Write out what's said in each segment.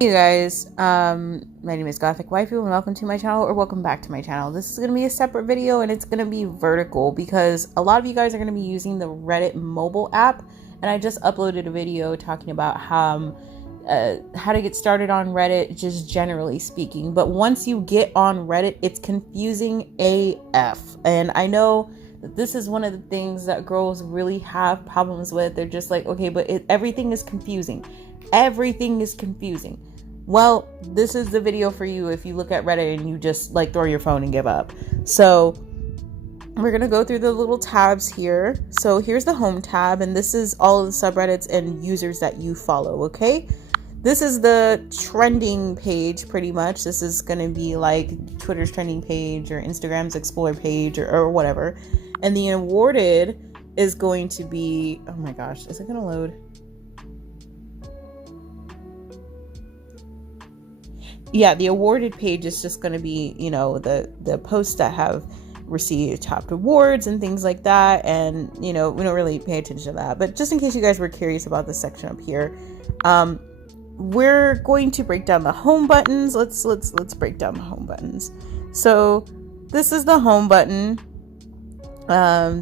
Hey guys, my name is Gothic Waifu and welcome to my channel, or welcome back to my channel. This is going to be a separate video and it's going to be vertical because a lot of you guys are going to be using the Reddit mobile app, and I just uploaded a video talking about how to get started on Reddit, just generally speaking. But once you get on Reddit, it's confusing AF, and I know that this is one of the things that girls really have problems with. They're just like, okay, but everything is confusing. Everything is confusing. Well, this is the video for you if you look at Reddit and you just like throw your phone and give up. So we're going to go through the little tabs here. So here's the home tab, and this is all of the subreddits and users that you follow, okay? This is the trending page pretty much. This is going to be like Twitter's trending page or Instagram's explore page or whatever. And the awarded is going to be, oh my gosh, is it going to load? Yeah, the awarded page is just going to be, you know, the posts that have received top awards and things like that. And, you know, we don't really pay attention to that. But just in case you guys were curious about this section up here, we're going to break down the home buttons. Let's break down the home buttons. So this is the home button.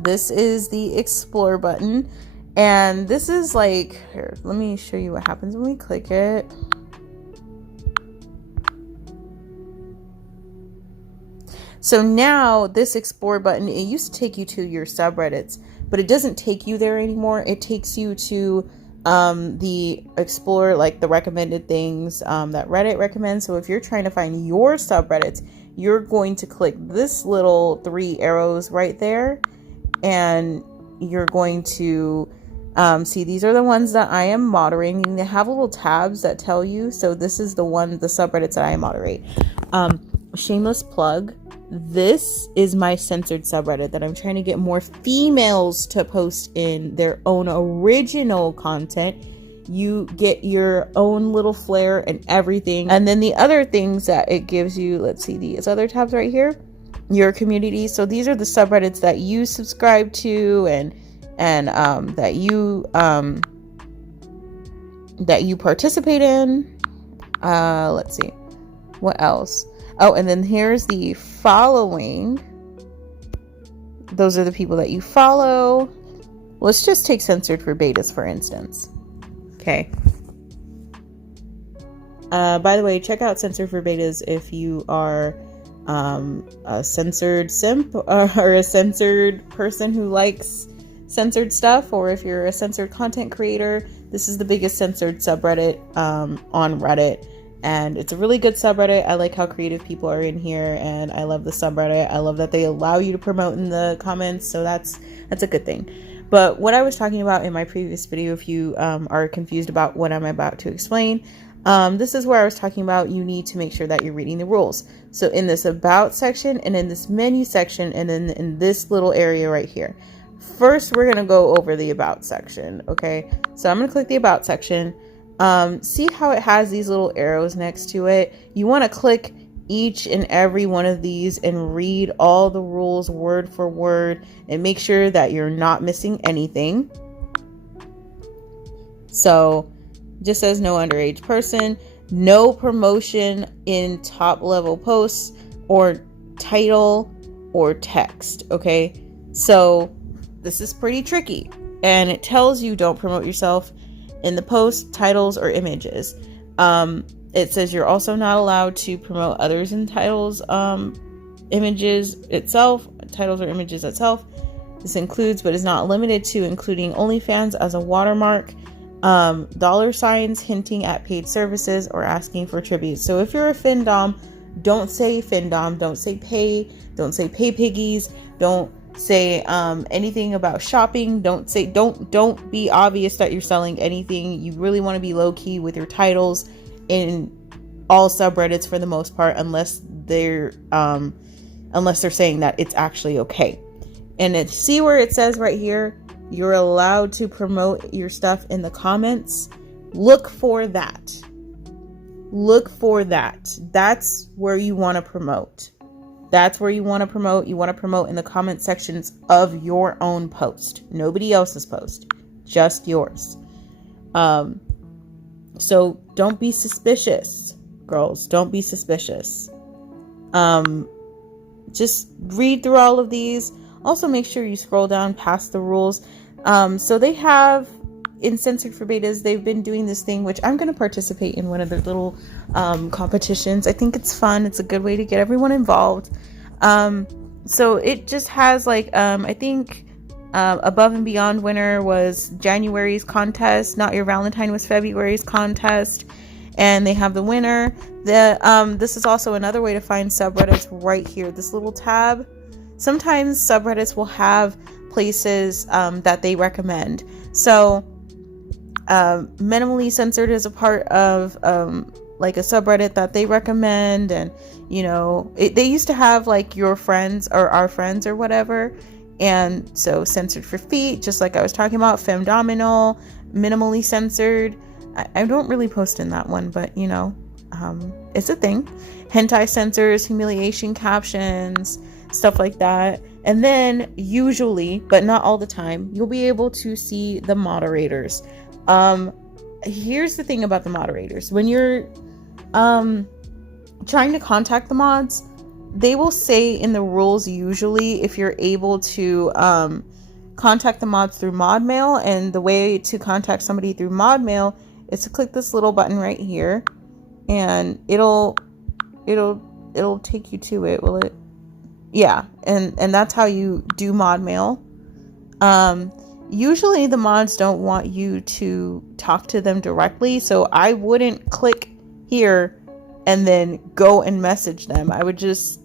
This is the explore button. And this is like, here, let me show you what happens when we click it. So now this explore button, it used to take you to your subreddits, but it doesn't take you there anymore. It takes you to the explore, like the recommended things that Reddit recommends. So if you're trying to find your subreddits, you're going to click this little 3 arrows right there, and you're going to see these are the ones that I am moderating. They have little tabs that tell you. So this is the subreddits that I moderate. Shameless plug. This is my censored subreddit that I'm trying to get more females to post in their own original content. You get your own little flair and everything. And then the other things that it gives you, let's see these other tabs right here, your community. So these are the subreddits that you subscribe to and that you participate in. Let's see, what else? Oh, and then here's the following. Those are the people that you follow. Let's just take censored for betas, for instance. Okay. By the way, check out censored for betas if you are a censored simp or a censored person who likes censored stuff, or if you're a censored content creator. This is the biggest censored subreddit on Reddit. And it's a really good subreddit. I like how creative people are in here, and I love the subreddit. I love that they allow you to promote in the comments, so that's a good thing. But what I was talking about in my previous video, if you are confused about what I'm about to explain, this is where I was talking about you need to make sure that you're reading the rules. So in this about section and in this menu section and then in this little area right here. First, we're going to go over the about section, okay? So I'm going to click the about section. See how it has these little arrows next to it? You want to click each and every one of these and read all the rules word for word and make sure that you're not missing anything. So just says no underage person, no promotion in top level posts or title or text. Okay, so this is pretty tricky, and it tells you don't promote yourself in the post, titles, or images. It says you're also not allowed to promote others in titles, images itself, titles or images itself. This includes, but is not limited to, including OnlyFans as a watermark, dollar signs hinting at paid services, or asking for tribute. So if you're a findom, don't say findom, don't say pay piggies, don't say anything about shopping. Don't be obvious that you're selling anything. You really want to be low key with your titles in all subreddits for the most part, unless they're saying that it's actually okay. And see where it says right here, you're allowed to promote your stuff in the comments. Look for that. That's where you want to promote. That's where you want to promote. You want to promote in the comment sections of your own post. Nobody else's post. Just yours. So don't be suspicious, girls. Don't be suspicious. Just read through all of these. Also, make sure you scroll down past the rules. So they have, in Censored for Betas, they've been doing this thing, which I'm going to participate in one of their little competitions. I think it's fun. It's a good way to get everyone involved. So it just has like, I think Above and Beyond winner was January's contest. Not Your Valentine was February's contest. And they have the winner. This is also another way to find subreddits right here. This little tab. Sometimes subreddits will have places that they recommend. So Minimally Censored is a part of like a subreddit that they recommend. And you know, they used to have like Your Friends or Our Friends or whatever. And so Censored for Feet, just like I was talking about, Femdominal, Minimally Censored. I don't really post in that one, but you know, it's a thing. Hentai censors, humiliation captions, stuff like that. And then usually, but not all the time, you'll be able to see the moderators. Here's the thing about the moderators. When you're trying to contact the mods, they will say in the rules usually if you're able to contact the mods through mod mail. And the way to contact somebody through mod mail is to click this little button right here, and it'll take you to it. Will it? Yeah, and that's how you do mod mail. Usually the mods don't want you to talk to them directly, so I wouldn't click here and then go and message them. I would just,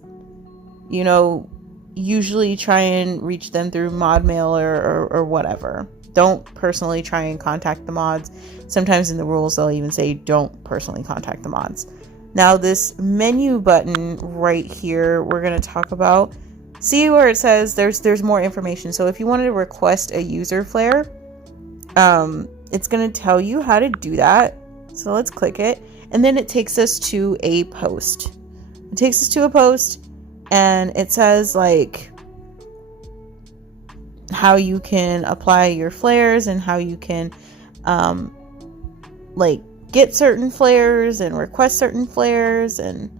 you know, usually try and reach them through mod mail or whatever. Don't personally try and contact the mods. Sometimes in the rules they'll even say don't personally contact the mods. Now this menu button right here, we're going to talk about. See where it says there's more information. So if you wanted to request a user flare, it's going to tell you how to do that. So let's click it, and then it takes us to a post. It takes us to a post, and it says like how you can apply your flares and how you can like get certain flares and request certain flares. And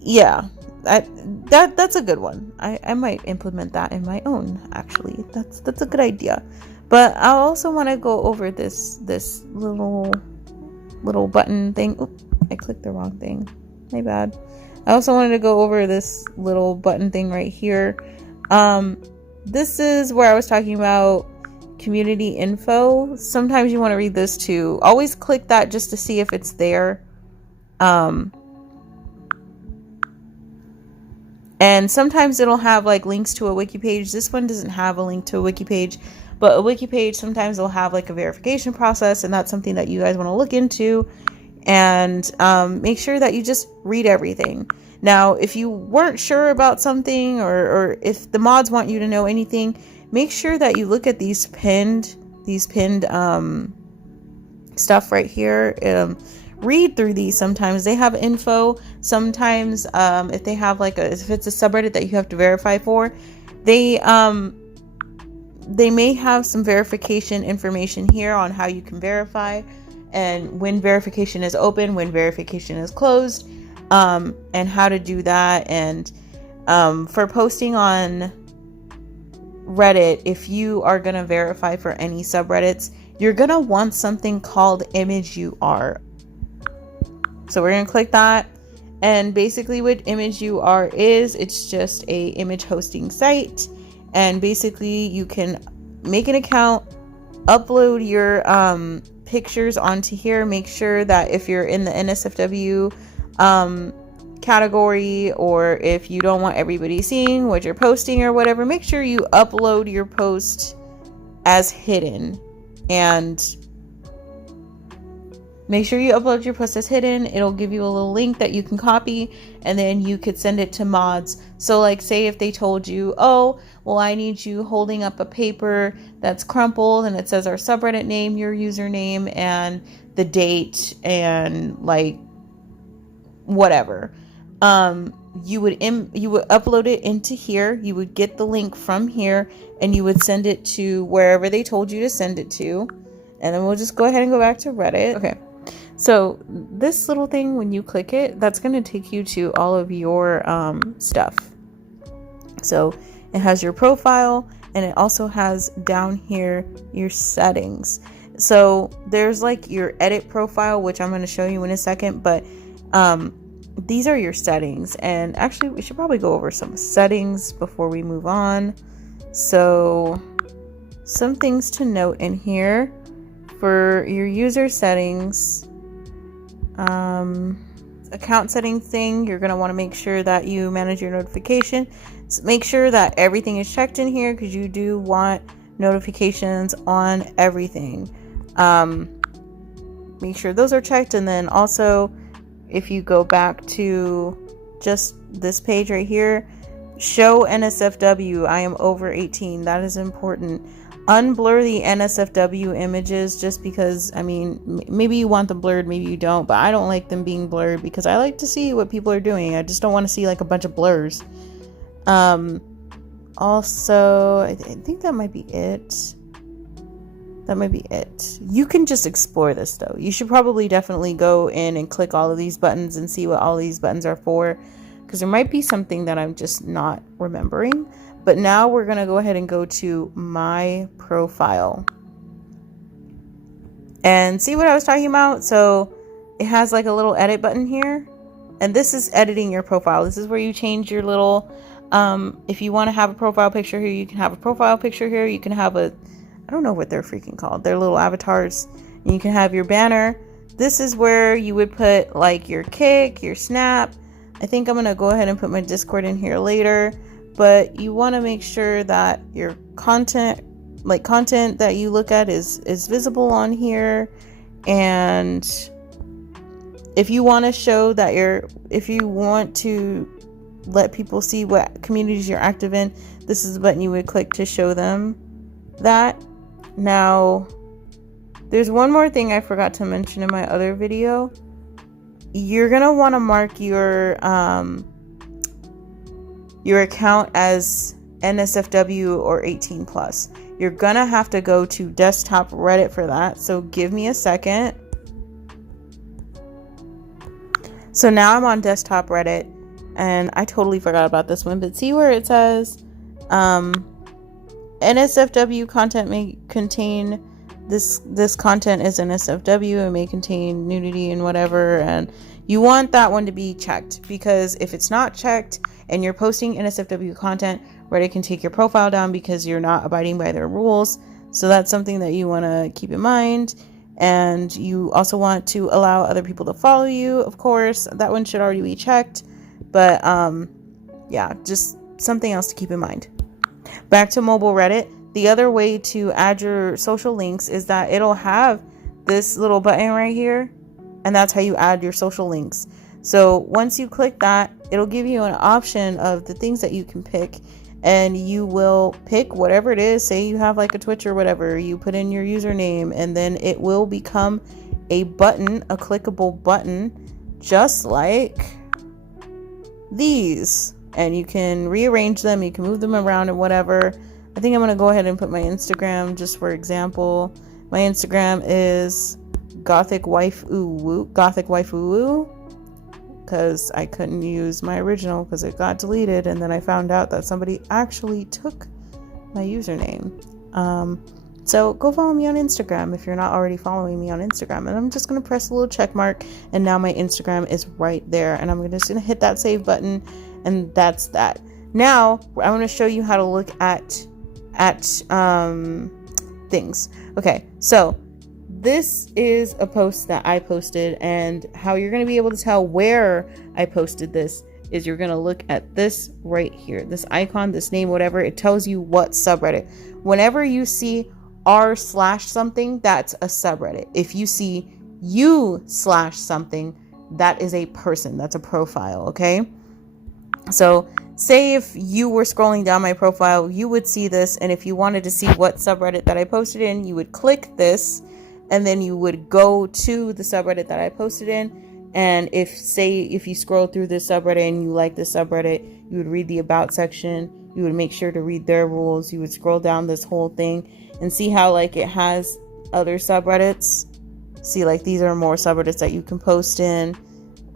yeah, that's a good one. I might implement that in my own, actually. That's a good idea. But I also want to go over this little button thing. Oops, I clicked the wrong thing, my bad. I also wanted to go over this little button thing right here. This is where I was talking about community info. Sometimes you want to read this too. Always click that just to see if it's there. And sometimes it'll have like links to a wiki page. This one doesn't have a link to a wiki page, but a wiki page sometimes will have like a verification process, and that's something that you guys want to look into. And make sure that you just read everything. Now, if you weren't sure about something, or if the mods want you to know anything, make sure that you look at these pinned stuff right here. Read through these. Sometimes they have info. Sometimes if they have like if it's a subreddit that you have to verify for, they may have some verification information here on how you can verify, and when verification is open, when verification is closed, and how to do that. And for posting on Reddit, if you are going to verify for any subreddits, you're going to want something called image UR. So we're going to click that, and basically what image UR is, it's just a image hosting site. And basically you can make an account, upload your pictures onto here. Make sure that if you're in the NSFW category, or if you don't want everybody seeing what you're posting or whatever, make sure you upload your post as hidden. And make sure you upload your post as hidden. It'll give you a little link that you can copy, and then you could send it to mods. So like, say if they told you, oh, well, I need you holding up a paper that's crumpled and it says our subreddit name, your username, and the date, and like whatever. You would upload it into here. You would get the link from here, and you would send it to wherever they told you to send it to. And then we'll just go ahead and go back to Reddit. Okay. So this little thing, when you click it, that's going to take you to all of your stuff. So it has your profile, and it also has down here your settings. So there's like your edit profile, which I'm going to show you in a second, but these are your settings. And actually, we should probably go over some settings before we move on. So some things to note in here for your user settings. Account setting thing, you're going to want to make sure that you manage your notification. So make sure that everything is checked in here, because you do want notifications on everything. Make sure those are checked. And then also, if you go back to just this page right here, show NSFW, I am over 18. That is important. Unblur the NSFW images, just because, I mean, maybe you want them blurred, maybe you don't, but I don't like them being blurred because I like to see what people are doing. I just don't want to see like a bunch of blurs. Also, I think that might be it. That might be it. You can just explore this though. You should probably definitely go in and click all of these buttons and see what all these buttons are for, because there might be something that I'm just not remembering. But now we're going to go ahead and go to my profile and see what I was talking about. So it has like a little edit button here, and this is editing your profile. This is where you change your little, if you want to have a profile picture here, you can have a profile picture here. You can have a, I don't know what they're freaking called. They're little avatars, and you can have your banner. This is where you would put like your kick, your snap. I think I'm going to go ahead and put my Discord in here later. But you want to make sure that your content that you look at is visible on here. And if you want to show that if you want to let people see what communities you're active in, this is the button you would click to show them that. Now, there's one more thing I forgot to mention in my other video. You're going to want to mark your account as NSFW or 18 plus. You're gonna have to go to desktop Reddit for that, so give me a second. So now I'm on desktop Reddit, and I totally forgot about this one, but see where it says NSFW content may contain this content is NSFW, it may contain nudity and whatever, and you want that one to be checked, because if it's not checked and you're posting NSFW content, Reddit can take your profile down because you're not abiding by their rules. So that's something that you want to keep in mind. And you also want to allow other people to follow you, of course. That one should already be checked. But yeah, just something else to keep in mind. Back to mobile Reddit. The other way to add your social links is that it'll have this little button right here, and that's how you add your social links. So once you click that, it'll give you an option of the things that you can pick, and you will pick whatever it is. Say you have like a Twitch or whatever, you put in your username, and then it will become a button, a clickable button, just like these. And you can rearrange them, you can move them around and whatever. I think I'm going to go ahead and put my Instagram just for example. My Instagram is Gothic Wife Woo, because I couldn't use my original because it got deleted, and then I found out that somebody actually took my username. So go follow me on Instagram if you're not already following me on Instagram. And I'm just going to press a little check mark, and now my Instagram is right there, and I'm just going to hit that save button, and that's that. Now I'm going to show you how to look at things. Okay, so this is a post that I posted, and how you're going to be able to tell where I posted this is you're going to look at this right here, this icon, this name, whatever. It tells you what subreddit. Whenever you see r/something, that's a subreddit. If you see u/something, that is a person, that's a profile. Okay, so say if you were scrolling down my profile, you would see this, and if you wanted to see what subreddit that I posted in, you would click this, and then you would go to the subreddit that I posted in. And if you scroll through this subreddit and you like this subreddit, you would read the about section, you would make sure to read their rules, you would scroll down this whole thing and see how like it has other subreddits. see like these are more subreddits that you can post in.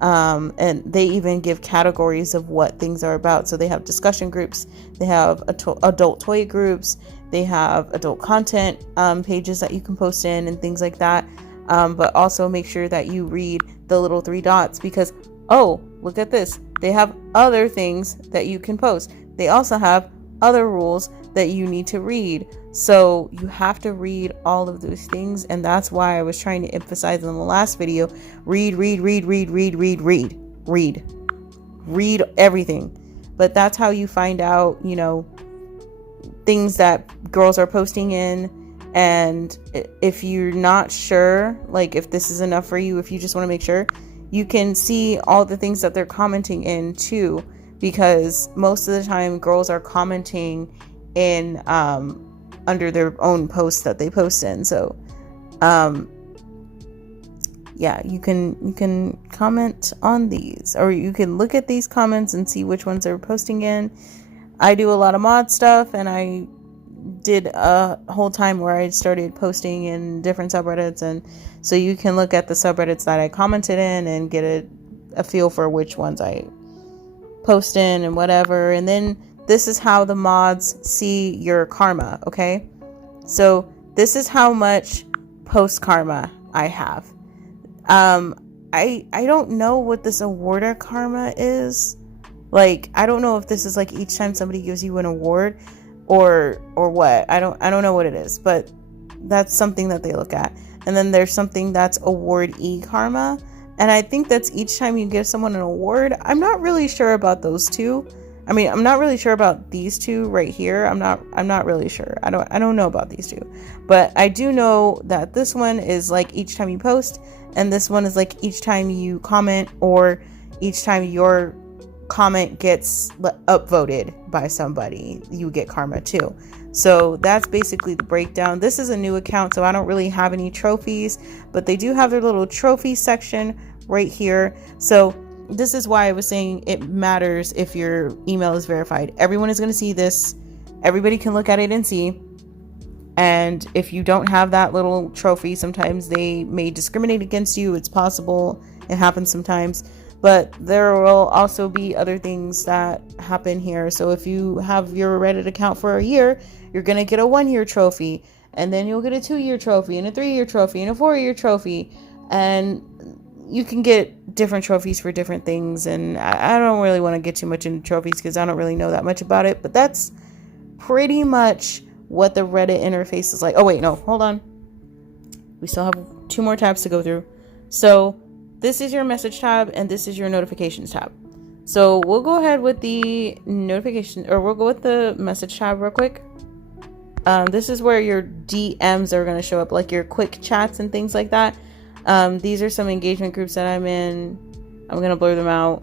And they even give categories of what things are about. So they have discussion groups, they have adult toy groups, they have adult content pages that you can post in and things like that. But also make sure that you read the little 3 dots, because, oh, look at this. They have other things that you can post. They also have other rules that you need to read. So you have to read all of those things. And that's why I was trying to emphasize in the last video, read everything. But that's how you find out, you know, things that girls are posting in. And if you're not sure, like if this is enough for you, if you just want to make sure, you can see all the things that they're commenting in too, because most of the time girls are commenting in under their own posts that they post in. So yeah, you can comment on these, or you can look at these comments and see which ones they're posting in. I do a lot of mod stuff, and I did a whole time where I started posting in different subreddits, and so you can look at the subreddits that I commented in and get a feel for which ones I post in and whatever. And then this is how the mods see your karma. Okay, so this is how much post karma I have. I don't know what this awarder karma is. Like, I don't know if this is like each time somebody gives you an award or what. I don't know what it is, but that's something that they look at. And then there's something that's awardee karma, and I think that's each time you give someone an award. I'm not really sure about those two. I mean, I'm not really sure about these two right here. I'm not really sure. I don't know about these two. But I do know that this one is like each time you post, and this one is like each time you comment, or each time your comment gets upvoted by somebody, you get karma too. So that's basically the breakdown. This is a new account, so I don't really have any trophies, but they do have their little trophy section right here. So this is why I was saying it matters if your email is verified. Everyone is going to see this. Everybody can look at it and see. And if you don't have that little trophy, sometimes they may discriminate against you. It's possible. It happens sometimes. But there will also be other things that happen here. So if you have your Reddit account for a year, you're going to get a 1-year trophy. And then you'll get a 2-year trophy, and a 3-year trophy, and a 4-year trophy. And you can get different trophies for different things. And I don't really want to get too much into trophies because I don't really know that much about it. But that's pretty much what the Reddit interface is like. Oh, wait, no, hold on. We still have 2 more tabs to go through. So this is your message tab, and this is your notifications tab. So we'll go ahead with the notification, or we'll go with the message tab real quick. This is where your DMs are going to show up, like your quick chats and things like that. These are some engagement groups that I'm in. I'm going to blur them out.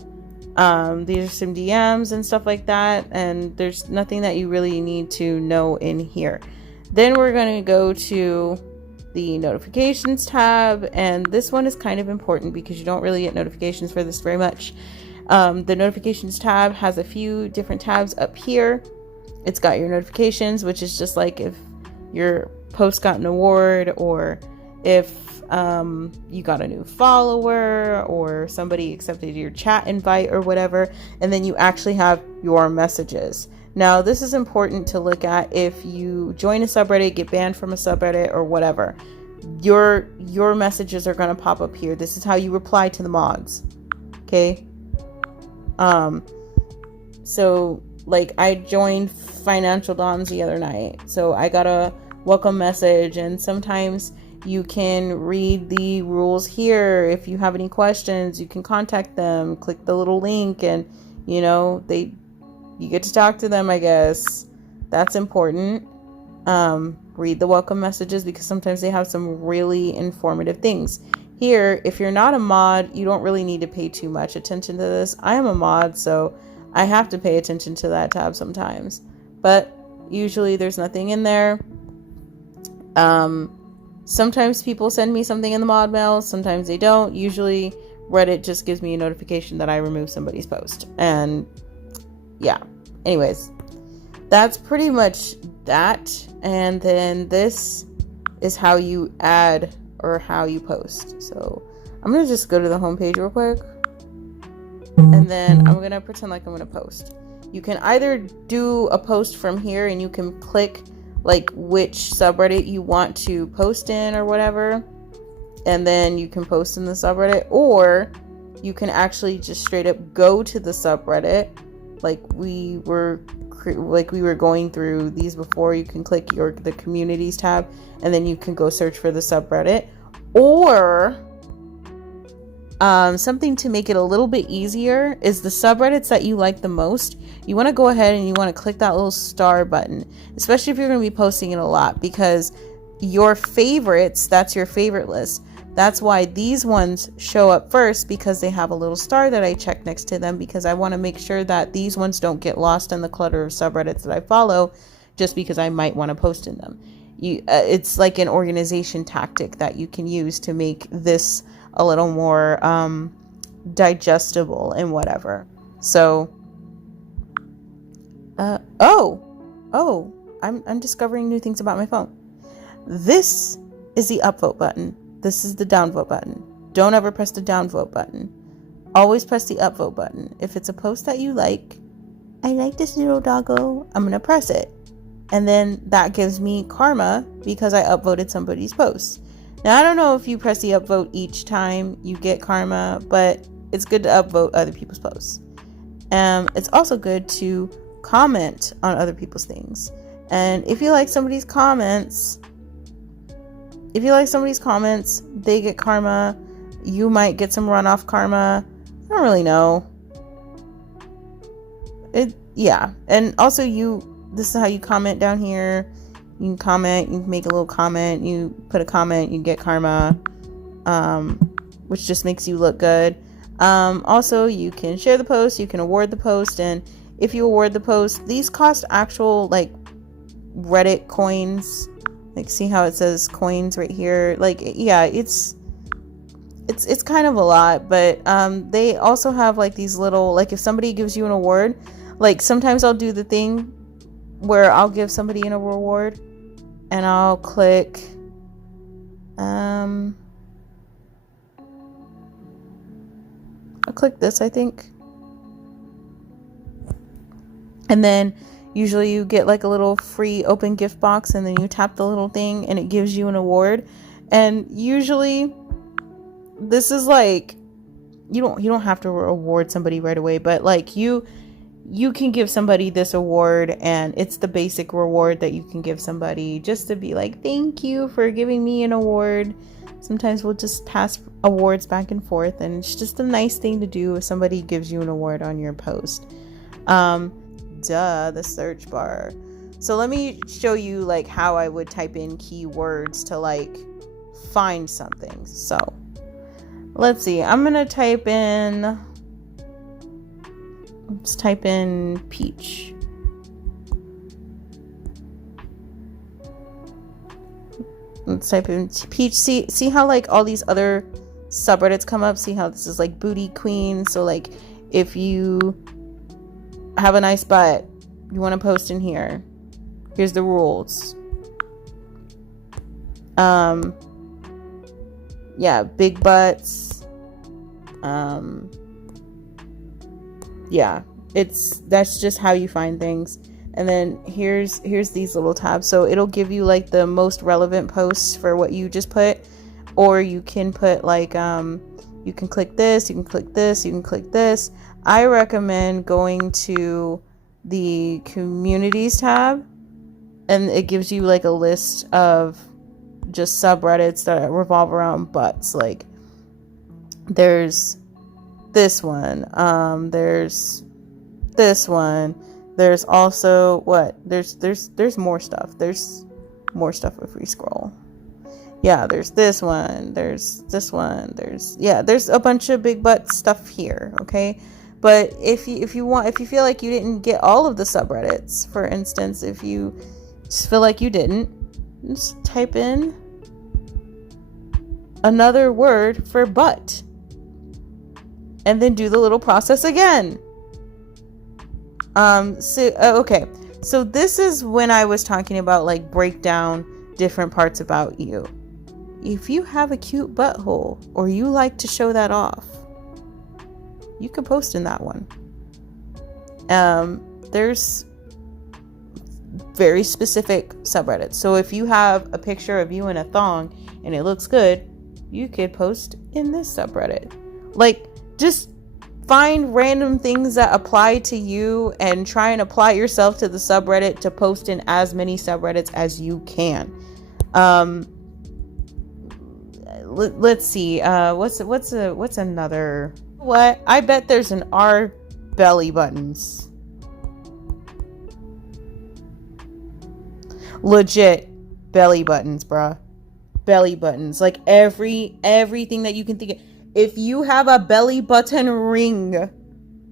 These are some DMs and stuff like that, and there's nothing that you really need to know in here. Then we're going to go to the notifications tab, and this one is kind of important because you don't really get notifications for this very much. The notifications tab has a few different tabs up here. It's got your notifications, which is just like if your post got an award, or if you got a new follower, or somebody accepted your chat invite or whatever. And then you actually have your messages. Now, this is important to look at if you join a subreddit, get banned from a subreddit, or whatever. Your messages are going to pop up here. This is how you reply to the mods. Okay? So, like, I joined Financial Dons the other night. So, I got a welcome message, and sometimes you can read the rules here. If you have any questions, you can contact them. Click the little link, and, you know, you get to talk to them, I guess. That's important. Read the welcome messages because sometimes they have some really informative things. Here, if you're not a mod, you don't really need to pay too much attention to this. I am a mod, so I have to pay attention to that tab sometimes. But usually there's nothing in there. Sometimes people send me something in the mod mail, sometimes they don't. Usually Reddit just gives me a notification that I removed somebody's post. And yeah, anyways, that's pretty much that. And then this is how you add or how you post. So I'm gonna just go to the homepage real quick, and then I'm gonna pretend like I'm gonna post. You can either do a post from here and you can click like which subreddit you want to post in or whatever, and then you can post in the subreddit, or you can actually just straight up go to the subreddit like we were going through these before. You can click the communities tab, and then you can go search for the subreddit. Or something to make it a little bit easier is the subreddits that you like the most. You want to go ahead and you want to click that little star button, especially if you're going to be posting it a lot, because your favorites, that's your favorite list. That's why these ones show up first, because they have a little star that I check next to them, because I want to make sure that these ones don't get lost in the clutter of subreddits that I follow just because I might want to post in them. It's like an organization tactic that you can use to make this a little more digestible and whatever. So I'm discovering new things about my phone. This is the upvote button. This is the downvote button. Don't ever press the downvote button. Always press the upvote button. If it's a post that you like, I like this little doggo, I'm gonna press it. And then that gives me karma because I upvoted somebody's post. Now, I don't know if you press the upvote each time you get karma, but it's good to upvote other people's posts. It's also good to comment on other people's things. And if you like somebody's comments, they get karma. You might get some runoff karma. I don't really know. And also this is how you comment down here. You can comment, you can make a little comment, you put a comment, you get karma, which just makes you look good. Also, you can share the post, you can award the post, and if you award the post, these cost actual like Reddit coins. Like, see how it says coins right here? Like, yeah, it's kind of a lot, but they also have like these little, like if somebody gives you an award, like sometimes I'll do the thing where I'll give somebody an reward and I'll click this, I think. And then usually you get like a little free open gift box, and then you tap the little thing and it gives you an award. And usually this is like, you don't have to reward somebody right away, but like you can give somebody this award, and it's the basic reward that you can give somebody just to be like, thank you for giving me an award. Sometimes we'll just pass awards back and forth, and it's just a nice thing to do if somebody gives you an award on your post. The search bar. So let me show you like how I would type in keywords to like find something. So let's see, let's type in peach. Let's type in peach. See how like all these other subreddits come up? See how this is like booty queen? So like if you have a nice butt, you want to post in here, here's the rules. Big butts. That's just how you find things. And then here's these little tabs, so it'll give you like the most relevant posts for what you just put, or you can put like you can click this, you can click this, you can click this. I recommend going to the communities tab, and it gives you like a list of just subreddits that revolve around butts. Like there's this one, there's this one, there's also there's more stuff. There's more stuff if we scroll. Yeah, there's this one, there's this one, there's a bunch of big butt stuff here, okay? But if you feel like you didn't get all of the subreddits, for instance, if you just feel like you didn't, just type in another word for butt and then do the little process again. So this is when I was talking about like break down different parts about you. if you have a cute butthole or you like to show that off, you can post in that one. There's very specific subreddits. So if you have a picture of you in a thong and it looks good, you could post in this subreddit. Like, just find random things that apply to you and try and apply yourself to the subreddit to post in as many subreddits as you can. Let's see. What's another? What? I bet there's an R belly buttons. Legit belly buttons, bruh. Belly buttons. Like everything that you can think of. If you have a belly button ring,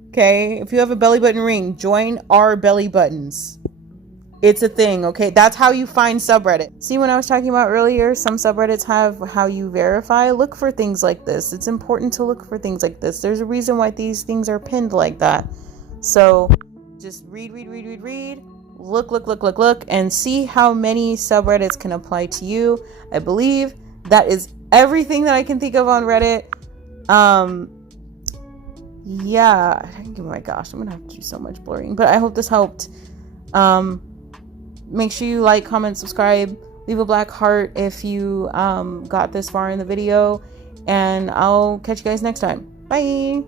okay? If you have a belly button ring, join our belly buttons. It's a thing, okay? That's how you find subreddit. See, when I was talking about earlier, some subreddits have how you verify. Look for things like this. It's important to look for things like this. There's a reason why these things are pinned like that. So just read. Look, and see how many subreddits can apply to you. I believe that is everything that I can think of on Reddit. Yeah, oh my gosh, I'm gonna have to do so much blurring, but I hope this helped. Make sure you like, comment, subscribe, leave a black heart if you got this far in the video, and I'll catch you guys next time. Bye.